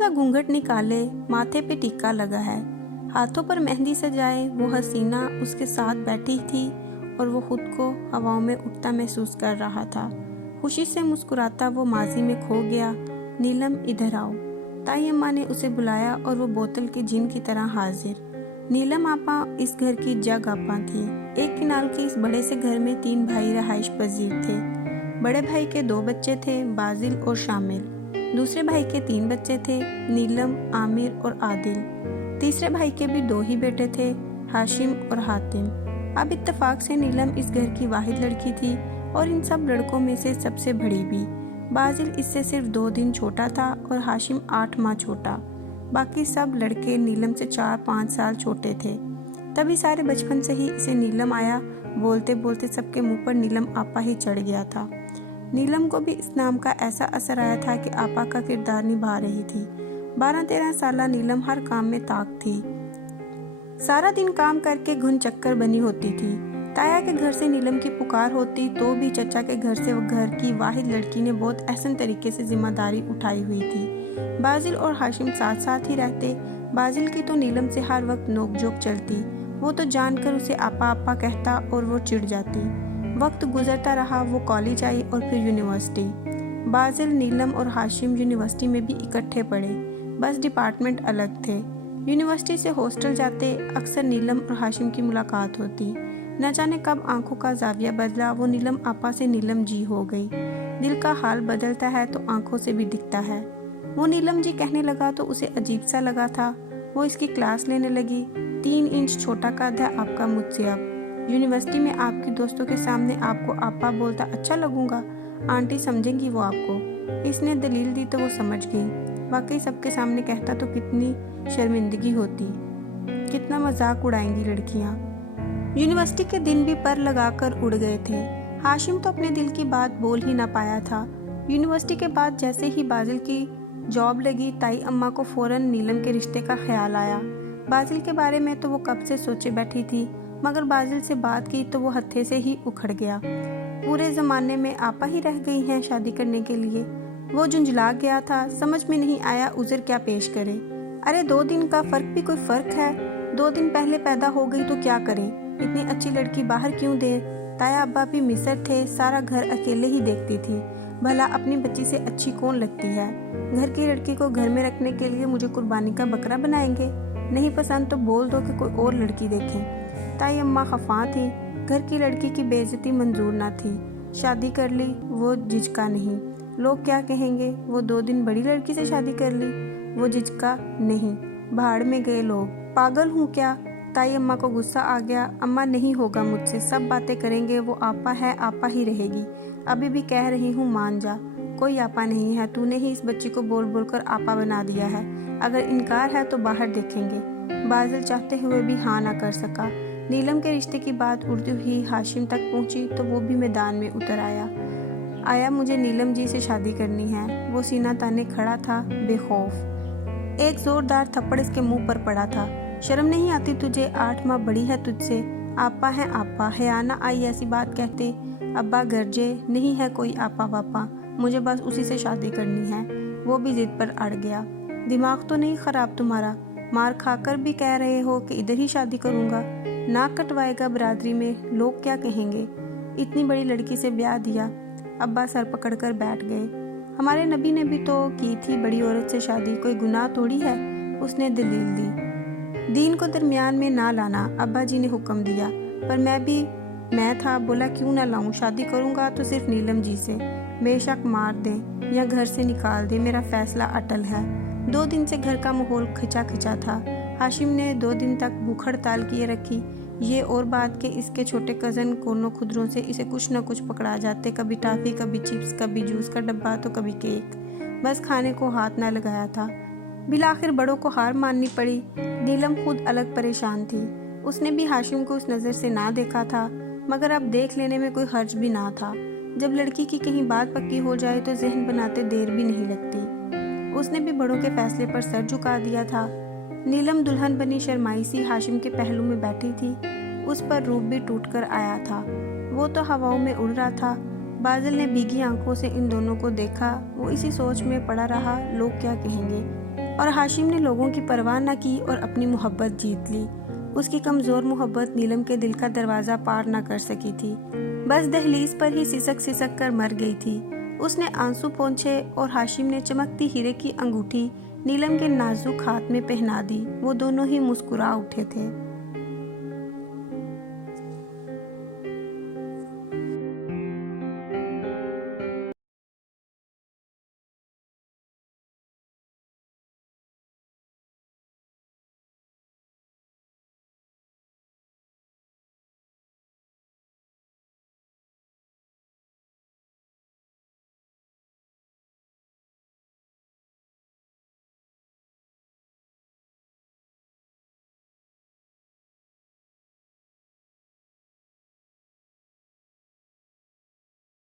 सा घूंघट निकाले, माथे पे टीका लगा है, हाथों पर मेहंदी सजाए वो हसीना उसके साथ बैठी थी और वो खुद को हवाओं में उड़ता महसूस कर रहा था। खुशी से मुस्कुराता वो माजी में खो गया। नीलम इधर आओ। ताई अम्मा ने उसे बुलाया और वो बोतल के जिन की तरह हाजिर। नीलम आपा इस घर की जग आपा थी। एक किनाल के इस बड़े से घर में 3 भाई रहाइश पजीर थे। बड़े भाई के 2 बच्चे थे, बाजिल और शामिल। दूसरे भाई के 3 बच्चे थे, नीलम, आमिर और आदिल। तीसरे भाई के भी 2 ही बेटे थे, हाशिम और हातिम। अब इत्तेफाक से नीलम इस घर की वाहिद लड़की थी और इन सब लड़कों में से सबसे बड़ी भी। बाजिल इससे सिर्फ 2 दिन छोटा था और हाशिम 8 माह छोटा। बाकी सब लड़के नीलम से 4-5 साल छोटे थे। तभी सारे बचपन से ही इसे नीलम आया बोलते बोलते सबके मुंह पर नीलम आपा ही चढ़ गया था। नीलम को भी इस नाम का ऐसा असर आया था कि आपा का किरदार निभा रही थी। 12-13 साल नीलम हर काम में ताक थी। सारा दिन काम करके घुन चक्कर बनी होती थी। ताया के घर से नीलम की पुकार होती तो भी चचा के घर से घर की वाहिद लड़की ने बहुत अहसन तरीके से जिम्मेदारी उठाई हुई थी। बाजिल और हाशिम साथ साथ ही रहते। बाजिल की तो नीलम से हर वक्त नोकझोंक चलती। वो तो जानकर उसे आपा आपा कहता और वो चिढ़ जाती। वक्त गुजरता रहा, वो कॉलेज आई और फिर यूनिवर्सिटी। बाजिल, नीलम और हाशिम यूनिवर्सिटी में भी इकट्ठे पढ़े, बस डिपार्टमेंट अलग थे। यूनिवर्सिटी से हॉस्टल जाते अक्सर नीलम और हाशिम की मुलाकात होती। न जाने कब आंखों का जाविया बदला, वो नीलम आपा से नीलम जी हो गई। दिल का हाल बदलता है तो आंखों से भी दिखता है। वो नीलम जी कहने लगा तो उसे अजीब सा लगा था। वो इसकी क्लास लेने लगी। 3 इंच छोटा कद है आपका मुझसे। अब यूनिवर्सिटी में आपके दोस्तों के सामने आपको आपा बोलता अच्छा लगूंगा, आंटी समझेंगी वो आपको। इसने दलील दी तो वो समझ गई। वाकई सबके सामने कहता तो कितनी शर्मिंदगी होती, कितना मजाक उड़ाएंगी लड़कियां। यूनिवर्सिटी के दिन भी पर लगाकर उड़ गए थे। हाशिम तो अपने दिल की बात बोल ही ना पाया था। यूनिवर्सिटी के बाद जैसे ही बाजिल की जॉब लगी, ताई अम्मा को फौरन नीलम के रिश्ते का ख्याल आया। बाजिल के बारे में तो वो कब से सोचे बैठी थी, मगर बाजिल से बात की तो वो हत्थे से ही उखड़ गया। पूरे जमाने में आपा ही रह गई हैं शादी करने के लिए। वो झुंझला गया था, समझ में नहीं आया उज़र क्या पेश करे। अरे 2 दिन का फर्क भी कोई फर्क है। 2 दिन पहले पैदा हो गई तो क्या करें, इतनी अच्छी लड़की बाहर क्यों दे। ताया अब्बा भी मिस्र थे, सारा घर अकेले ही देखती थी। भला अपनी बच्ची से अच्छी कौन लगती है। घर की लड़की को घर में रखने के लिए मुझे कुर्बानी का बकरा बनाएंगे। नहीं पसंद तो बोल दो कि कोई और लड़की देखें। ताई अम्मा खफा थी। घर की लड़की की बेइज्जती मंजूर ना थी। शादी कर ली, वो झिझका नहीं। लोग क्या कहेंगे, वो 2 दिन बड़ी लड़की से शादी कर ली, वो झिझका नहीं। भाड़ में गए लोग, पागल हूँ क्या। ताई अम्मा को गुस्सा आ गया। अम्मा नहीं होगा मुझसे, सब बातें करेंगे, वो आपा है, आपा ही रहेगी। अभी भी कह रही हूँ मान जा, कोई आपा नहीं है, तूने ही इस बच्ची को बोल बोल कर आपा बना दिया है। अगर इनकार है तो बाहर देखेंगे। बाजिल चाहते हुए भी हाँ ना कर सका। नीलम के रिश्ते की बात उड़ती हुई हाशिम तक पहुंची तो वो भी मैदान में उतर आया मुझे नीलम जी से शादी करनी है। वो सीना ताने खड़ा था बेखौफ। एक जोरदार थप्पड़ इसके मुंह पर पड़ा था। शर्म नहीं आती तुझे, 8 माह बड़ी है तुझसे। आपा है आपा, है ना आई ऐसी बात कहते। अब्बा गरजे, नहीं है कोई आपा वापा, मुझे बस उसी से शादी करनी है। वो भी जिद पर अड़ गया। दिमाग तो नहीं खराब तुम्हारा, मार खाकर भी कह रहे हो कि इधर ही शादी करूंगा। नाक कटवाएगा बरादरी में, लोग क्या कहेंगे। इतनी बड़ी लड़की से ब्याह दिया। अब्बा सर पकड़कर बैठ गए। हमारे नबी ने भी तो की थी बड़ी औरत से शादी, कोई गुनाह थोड़ी है। उसने दलील दी। दीन को दरमियान में ना लाना, अब्बा जी ने हुक्म दिया। पर मैं था, बोला क्यों ना लाऊं, शादी करूंगा तो सिर्फ नीलम जी से। बेशक मार दें या घर से निकाल दे, मेरा फैसला अटल है। 2 दिन से घर का माहौल खिंचा खिंचा था। हाशिम ने 2 दिन तक भूख हड़ताल किए रखी। ये और बात के इसके छोटे कज़न कोनों खुदरों से इसे कुछ न कुछ पकड़ा जाते, कभी टाफी, कभी चिप्स, कभी जूस का डब्बा तो कभी केक। बस खाने को हाथ ना लगाया था। बिलाखिर बड़ों को हार माननी पड़ी। नीलम खुद अलग परेशान थी। उसने भी हाशिम को उस नज़र से ना देखा था, मगर अब देख लेने में कोई हर्ज भी ना था। जब लड़की की कहीं बात पक्की हो जाए तो जहन बनाते देर भी नहीं लगती। उसने भी बड़ों के फैसले पर सर झुका दिया था। नीलम दुल्हन बनी शर्माई सी हाशिम के पहलू में बैठी थी। उस पर रूप भी टूट कर आया था। वो तो हवाओं में उड़ रहा था। बाजिल ने भीगी आंखों से इन दोनों को देखा। वो इसी सोच में पड़ा रहा, लोग क्या कहेंगे। اور ہاشم نے لوگوں کی پرواہ نہ کی اور اپنی محبت جیت لی۔ اس کی کمزور محبت نیلم کے دل کا دروازہ پار نہ کر سکی تھی، بس دہلیز پر ہی سسک سسک کر مر گئی تھی۔ اس نے آنسو پونچھے اور ہاشم نے چمکتی ہیرے کی انگوٹھی نیلم کے نازک ہاتھ میں پہنا دی۔ وہ دونوں ہی مسکرا اٹھے تھے۔